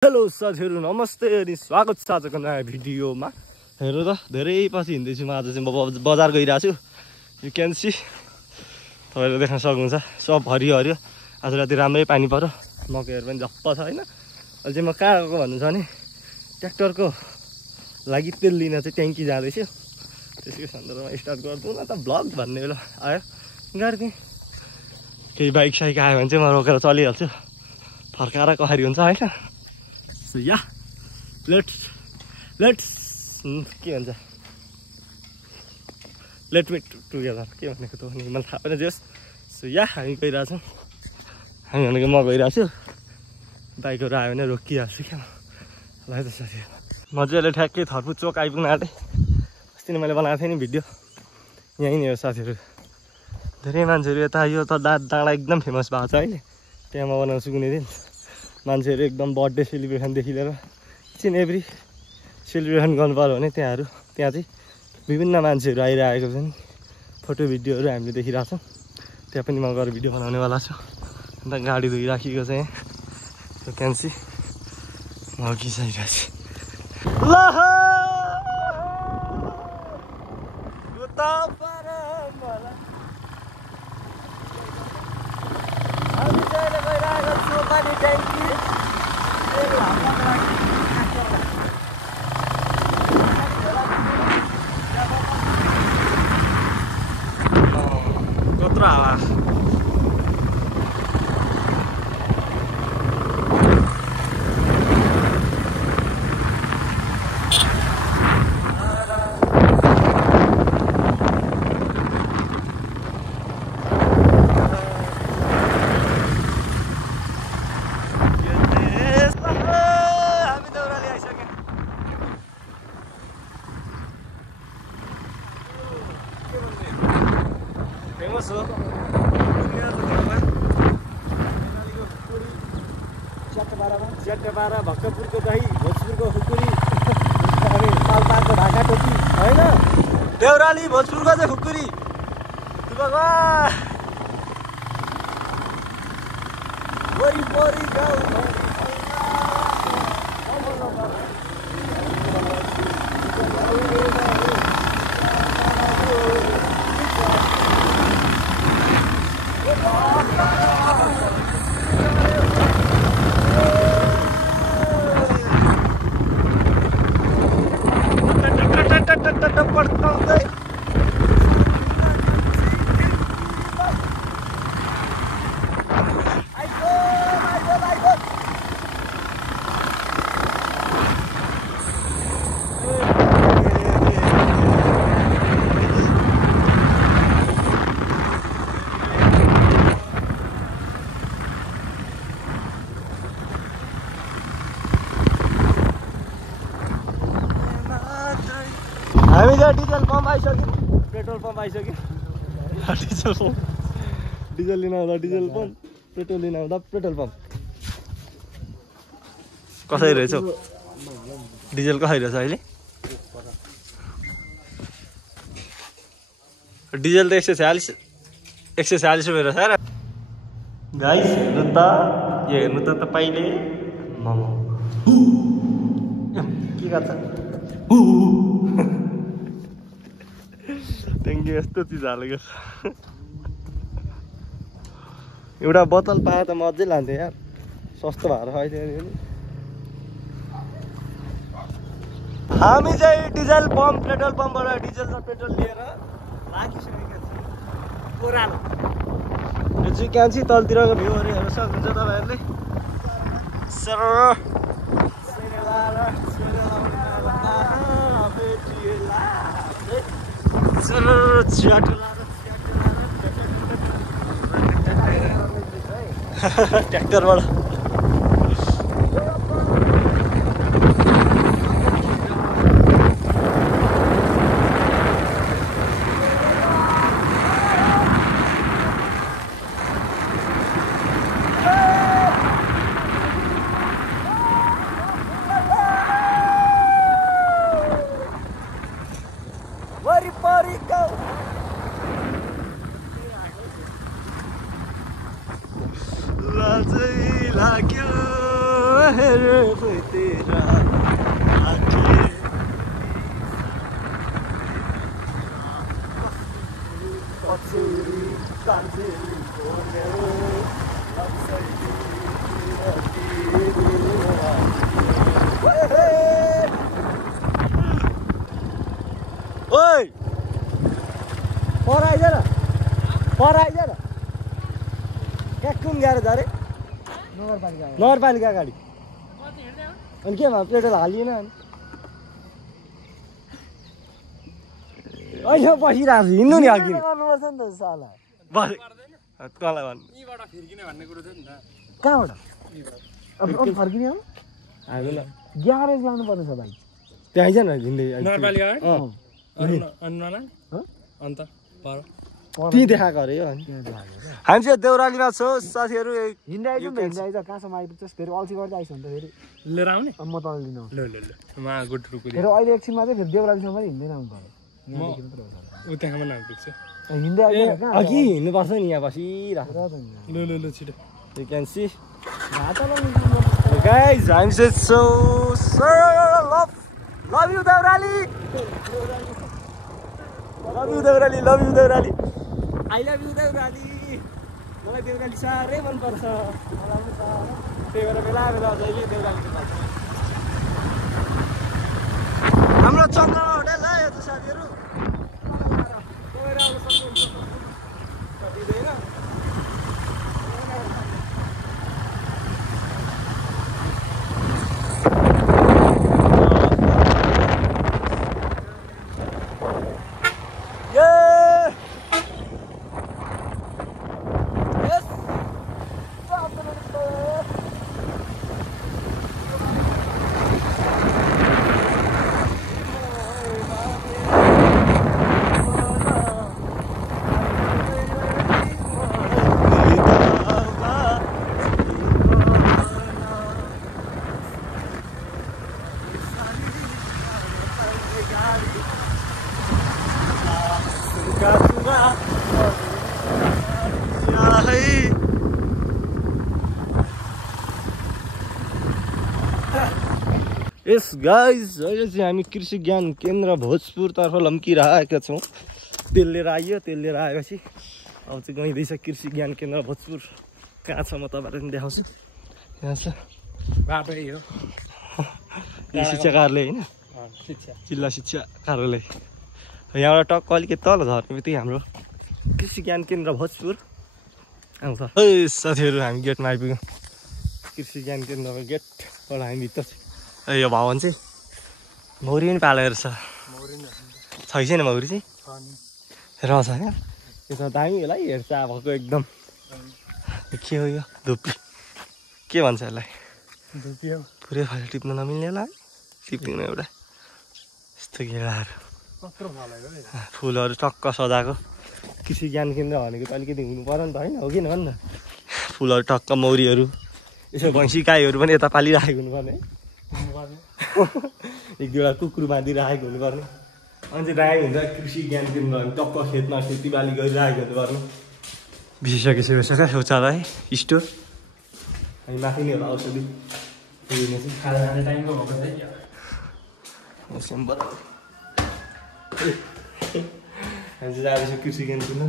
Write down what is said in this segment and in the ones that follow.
Hello साथीहरु नमस्ते अनि स्वागत छ आजको नयाँ भिडियोमा। हेर्नु त धेरै पछि हिँड्दैछु म। आज चाहिँ म बजार गइरहेको छु। यु क्यान सी तपाईहरुले देख्न सक्नुहुन्छ सब हरियो हरियो। आज राति राम्रै पानी पर्यो, मकैहरु पनि झप्प छ हैन। अहिले चाहिँ म कहाँ गएको भन्नु छ भने ट्र्याक्टरको लागि तेल लिन चाहिँ ट्याङ्की जाँदैछु। त्यसको सन्दर्भमा स्टार्ट गर्छु न त ब्लग भन्ने बेला आयो गाडी। केही बाइक साइक आयो भने चाहिँ म रोकेर चलिहाल्छु, फर्काएर कसरी हुन्छ हैन। So yeah, let's के भन्छ लेट मी टुगेदर के भनेको त नि मलाई थाहा पनि जस। सो या हामी गइरहेछौँ, हामी भनेको म गइरहेको छु। बाइकहरू आयो भने रोकिहाल्छु क्या ल है त साथी। म चाहिँ अहिले ठ्याक्कै थर्पु चोक आइपुग्न आँटेँ। अस्ति नै मैले बनाएको थिएँ नि भिडियो, यहीँ नि हो साथीहरू। धेरै मान्छेहरू यता यो त डाँडा एकदम फेमस भएको छ अहिले, त्यहाँ म बनाउँछु कुनै दिन। मान्छेहरू एकदम बर्थडे सेलिब्रेसनदेखि लिएर इच एन्ड एभ्री सेलिब्रेसन गर्नु पर्यो भने त्यहाँ चाहिँ विभिन्न मान्छेहरू आइरहेको छन्। फोटो भिडियोहरू हामीले देखिरहेछौँ। त्यहाँ पनि म गएर भिडियो बनाउनेवाला छु। अन्त गाडी धोइराखेको चाहिँ यु क्यान सी म खिचाइरहेको छु। हामी चाहिँ गइरहेको छु पानी ट्याङ्की कत्रो हावा। फेमस हो च्याटबारा, भक्तपुरको दही, भोजपुरको खुकुरी अनि पाल्पाको ढाका टोपी होइन। देउराली भोजपुरको चाहिँ खुकुरी वरिपरि गाउँ हामी चाहिँ डिजल पम्प आइसक्यौँ, पेट्रोल पम्प आइसक्यो। डिजल लिन आउँदा डिजल पम्प, पेट्रोल लिन आउँदा पेट्रोल पम्प। कसरी रहेछ डिजल, कसरी रहेछ अहिले? डिजल त 146 रुपियाँ रहेछ यार। गाइस हेर्नु त, यो हेर्नु त तपाईँले मोमो के गर्छ। ट्याङ्की यस्तो चिज हालेको छ। एउटा बोतल पाए त म अझै लान्थेँ यार, सस्तो भएर अहिले। हामी चाहिँ डिजल पम्प, पेट्रोल पम्पबाट डिजल र पेट्रोल लिएर लागिसकेका छौँ ओह्रालो। यो चाहिँ क्यान्सी तलतिरको भ्यूहरू हेर्न सक्नुहुन्छ तपाईँहरूले। ट्र्याक्टरबाट वरिपरि गाउँ तेरा ओए पर आइज न क्या कुन ग्यारेज अरे नगरपालिका गाडी अनि के भयो पेट्रोल हालिएन अनि अहिले बसिरहेको छु हिँड्नु नि अघि गर्नुपर्छ नि त साला बस तँलाई भन्नु यहीँबाट फर्किने भन्ने कुरो थियो नि त कहाँबाट अब फर्किने हो हामी ल ग्यारेज लानु पर्ने छ भाइ त्यहाँ आइज न हिँड्दै नगरपालिका अन्त त्यहीँ देखाएको अरे यो अनि हामी चाहिँ देउरालीमा छौँ साथीहरू हिँड्दै आइज कहाँसम्म आइपुग्छ फेरि अल्छी गर्दै आइस भने त फेरि लिएर आउने म तल लिनु फेरि अहिले एकछिनमा चाहिँ फेरि देउरालीसम्म हिँड्दैन आउनु पर्यो हिँड्दै अघि हिँड्नुपर्छ नि यहाँ बसिरहेको ल छिटो यु क्यान सी गाइज हामी चाहिँ love you Deurali I love you Deurali मलाई देउराली साह्रै मनपर्छ मलाई पनि त्यही भएर बेला जहिले देउराली हाम्रो चन्द्रमा होटेल है यो साथीहरू यस गाइज अहिले चाहिँ हामी कृषि ज्ञान केन्द्र भोजपुरतर्फ लम्किरहेका छौँ तेल लिएर आएपछि अब चाहिँ गइँदैछ कृषि ज्ञान केन्द्र भोजपुर कहाँ छ म तपाईँलाई पनि देखाउँछु यहाँ छ बाटो यही हो शिक्षा कार्यालय होइन जिल्ला शिक्षा कार्यालय यहाँबाट टक्क अलिकति तल झर्ने बित्तिकै हाम्रो कृषि ज्ञान केन्द्र भोजपुर आउँछ साथीहरू हामी गेटमा आइपुग्यौँ कृषि ज्ञान केन्द्रको गेटबाट हामी भित्र यो भवन चाहिँ मौरी पनि पालेको रहेछ छैन मौरी चाहिँ रहेछ क्या यो त दामी होला है हेर्छ भएको एकदम के हो यो धुप्पी के भन्छ यसलाई धुप्पी हो पुरै फाइल टिप्न नमिल्ने होला है टिप्दिनु एउटा यस्तो गेडाहरू फुलहरू टक्क सजाएको कृषि ज्ञान केन्द्र भनेको त अलिकति हुनु पर्यो नि त होइन हो कि भन् न फुलहरू टक्क मौरीहरू यसो भैँसी गाईहरू पनि यता पालिराखेको हुनुपर्ने एक दुईवटा कुकुर बाँधिराखेको हुनुपर्ने अनि चाहिँ दामी हुन्छ कृषि ज्ञान केन्द्र टक्क खेतमा खेतीबाली गरिरहेको हुनुपर्ने बिसिसकेपछि क्या शौचालय स्टोर अनि माथि नै होला औषधि खाना खाने टाइममा भएको चाहिँ हामी चाहिँ जाँदैछौँ कृषि ज्ञान केन्द्र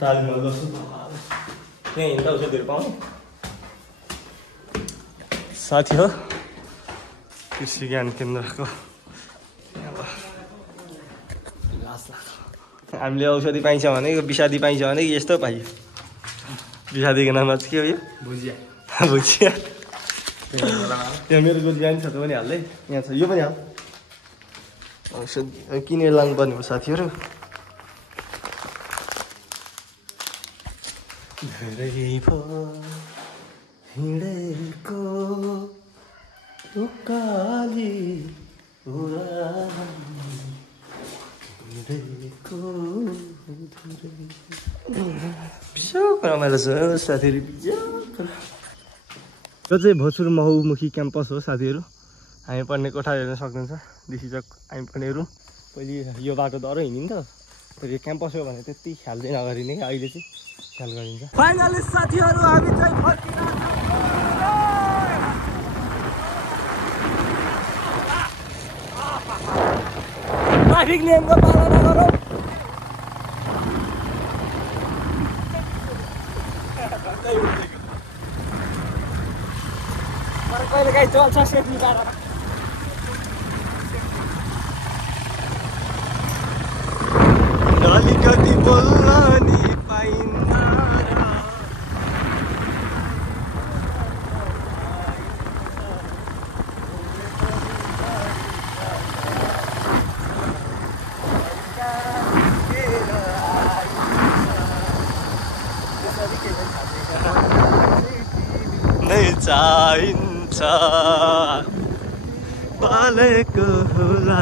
तालिममा गर्छु त्यहाँ हिँड्दा औषधिहरू पाउने साथी हो कृषि ज्ञान केन्द्रको हामीले औषधि पाइन्छ भने विषादी पाइन्छ भने यस्तो पाइयो विषादीको नाममा चाहिँ के हो यो भुजिया त्यहाँ मेरो गोजिया पनि छ त पनि हाल्दै यहाँ छ यो पनि हाल औषधि किनेर लानुपर्ने हो साथीहरू धेरै पो हिँडेको उकाली रमाइलो छ साथीहरू यो चाहिँ भोजपुर बहुमुखी क्याम्पस हो साथीहरू हामी पढ्ने कोठा हेर्न सक्नुहुन्छ डिसी चक हामी पढ्नेहरू पहिले यो बाटो डह्रो हिँडिन्छ फेरि क्याम्पस हो भने त्यति ख्याल चाहिँ नगरिने अहिले चाहिँ ख्याल गरिन्छ फाइनली साथीहरू हामी चाहिँ ट्राफिक नियमको पालना गरौँ। कहिले काहीँ चल्छ सेफ्टी पारेर। अलिकति बोल्न नि पाइन्न नै चाहिन्छ पालेको होला।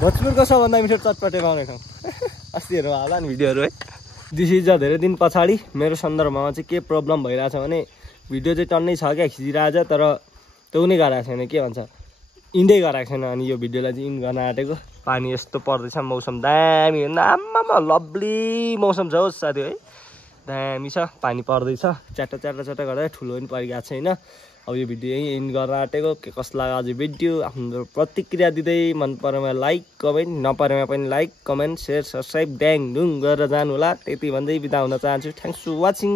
भोजपुरको सबभन्दा मिठो चटपटे पाउने ठाउँ। अस्तिहरू होला नि भिडियोहरू है। दिस इज धेरै दिन पछाडि मेरो सन्दर्भमा चाहिँ के प्रब्लम भइरहेछ भने भिडियो चाहिँ टन्नै छ क्या खिचिरहेछ, तर त्यो नै गराएको छैन। के भन्छ इन्डै गराएको छैन। अनि यो भिडियोलाई चाहिँ इन गर्न आँटेको। पानी यस्तो पर्दैछ, मौसम दामी हेर्न, आम्मामा लभली मौसम छ होस् साथी है। दामी छ, पानी पर्दैछ च्याट्टा च्याट्टा च्याट्टा गर्दै, ठुलो पनि परिरहेको छैन। अब यो भिडियो यहीँ एन्ड गर्न आँटेको। के कस्तो लाग्यो अझै भिडियो आफ्नो प्रतिक्रिया दिँदै, मन परेमा लाइक कमेन्ट, नपरेमा पनि लाइक कमेन्ट सेयर सब्सक्राइब ड्याङ डुङ गरेर जानु होला। त्यति भन्दै बिदा हुन चाहन्छु। Thanks for watching.